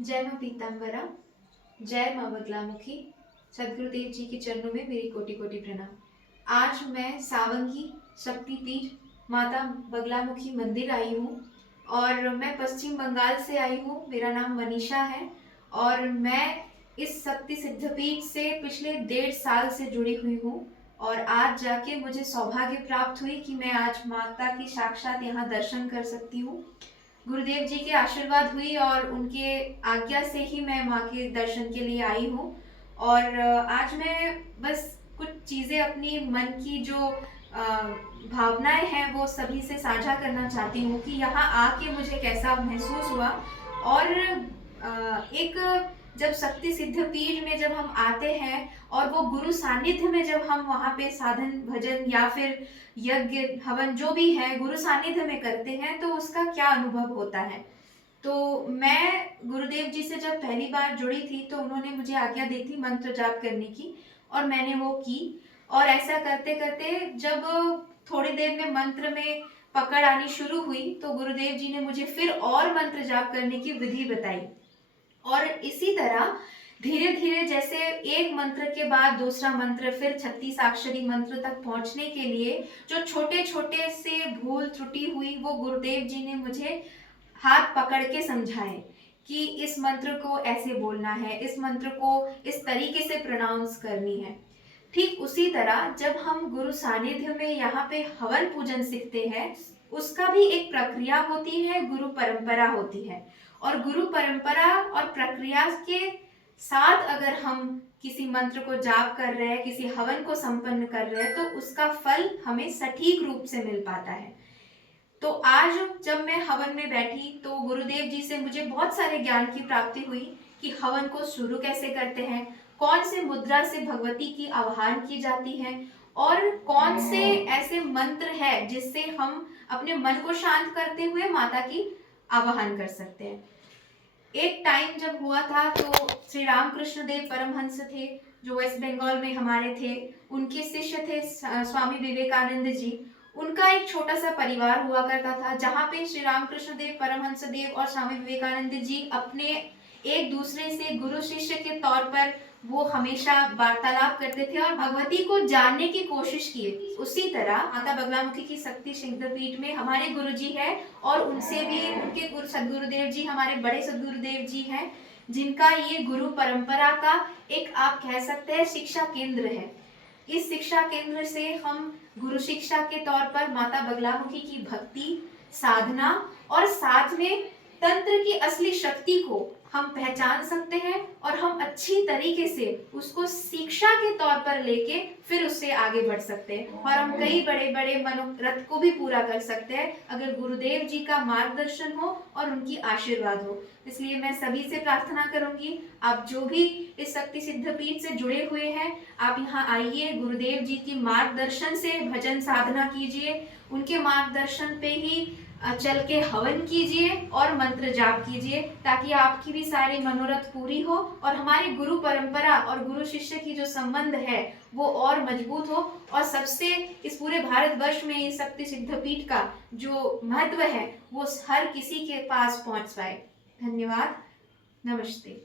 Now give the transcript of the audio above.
जय माँ पीताम्बरा, जय माँ बगलामुखी। सदगुरुदेव जी के चरणों में मेरी कोटि कोटि प्रणाम। आज मैं सावंगी शक्तिपीठ माता बगलामुखी मंदिर आई हूँ और मैं पश्चिम बंगाल से आई हूँ। मेरा नाम मनीषा है और मैं इस शक्ति सिद्धपीठ से पिछले 1.5 साल से जुड़ी हुई हूँ और आज जाके मुझे सौभाग्य प्राप्त हुई कि मैं आज माता की साक्षात यहाँ दर्शन कर सकती हूँ। गुरुदेव जी के आशीर्वाद हुई और उनके आज्ञा से ही मैं माँ के दर्शन के लिए आई हूँ। और आज मैं बस कुछ चीज़ें अपनी मन की जो भावनाएं हैं वो सभी से साझा करना चाहती हूँ कि यहाँ आके मुझे कैसा महसूस हुआ। और एक जब शक्ति सिद्ध पीठ में जब हम आते हैं और वो गुरु सानिध्य में जब हम वहाँ पे साधन भजन या फिर यज्ञ हवन जो भी है गुरु सानिध्य में करते हैं तो उसका क्या अनुभव होता है। तो मैं गुरुदेव जी से जब पहली बार जुड़ी थी तो उन्होंने मुझे आज्ञा दी थी मंत्र जाप करने की और मैंने वो की। और ऐसा करते करते जब थोड़ी देर में मंत्र में पकड़ आनी शुरू हुई तो गुरुदेव जी ने मुझे फिर और मंत्र जाप करने की विधि बताई। और इसी तरह धीरे धीरे जैसे एक मंत्र के बाद दूसरा मंत्र फिर 36 अक्षरी मंत्र तक पहुंचने के लिए जो छोटे छोटे से भूल त्रुटि हुई वो गुरुदेव जी ने मुझे हाथ पकड़ के समझाए कि इस मंत्र को ऐसे बोलना है, इस मंत्र को इस तरीके से प्रोनाउंस करनी है। ठीक उसी तरह जब हम गुरु सानिध्य में यहाँ पे हवन पूजन सीखते हैं उसका भी एक प्रक्रिया होती है, गुरु परंपरा होती है। और गुरु परंपरा और प्रक्रिया के साथ अगर हम किसी मंत्र को जाप कर रहे हैं, किसी हवन को संपन्न कर रहे हैं तो उसका फल हमें सटीक रूप से मिल पाता है। तो आज जब मैं हवन में बैठी तो गुरुदेव जी से मुझे बहुत सारे ज्ञान की प्राप्ति हुई कि हवन को शुरू कैसे करते हैं, कौन से मुद्रा से भगवती की आवाहन की जाती है और कौन से ऐसे मंत्र है जिससे हम अपने मन को शांत करते हुए माता की आवाहन कर सकते हैं। एक टाइम जब हुआ था तो श्री रामकृष्ण देव परमहंस थे जो वेस्ट बंगाल में हमारे थे, उनके शिष्य थे स्वामी विवेकानंद जी। उनका एक छोटा सा परिवार हुआ करता था जहाँ पे श्री रामकृष्ण देव परमहंस देव और स्वामी विवेकानंद जी अपने एक दूसरे से गुरु शिष्य के तौर पर वो हमेशा वार्तालाप करते थे और भगवती को जानने की कोशिश की। उसी तरह माता बगलामुखी की शक्ति सिद्धपीठ में हमारे गुरु जी है और उनसे भी उनके गुरु सदगुरुदेव जी हमारे बड़े सदगुरुदेव जी हैं जिनका ये गुरु परंपरा का एक आप कह सकते हैं शिक्षा केंद्र है। इस शिक्षा केंद्र से हम गुरु शिक्षा के तौर पर माता बगलामुखी की भक्ति साधना और साथ में तंत्र की असली शक्ति को हम पहचान सकते हैं और हम अच्छी तरीके से उसको शिक्षा के तौर पर लेके फिर उससे आगे बढ़ सकते हैं और हम कई बड़े बड़े मनोरथ को भी पूरा कर सकते हैं अगर गुरुदेव जी का मार्गदर्शन हो और उनकी आशीर्वाद हो। इसलिए मैं सभी से प्रार्थना करूंगी आप जो भी इस शक्ति सिद्धपीठ से जुड़े हुए हैं आप यहाँ आइए, गुरुदेव जी की मार्गदर्शन से भजन साधना कीजिए, उनके मार्गदर्शन पे ही चल के हवन कीजिए और मंत्र जाप कीजिए ताकि आपकी भी सारी मनोरथ पूरी हो और हमारी गुरु परंपरा और गुरु शिष्य की जो संबंध है वो और मजबूत हो और सबसे इस पूरे भारतवर्ष में इस शक्ति सिद्धपीठ का जो महत्व है वो हर किसी के पास पहुंच पाए। धन्यवाद। नमस्ते।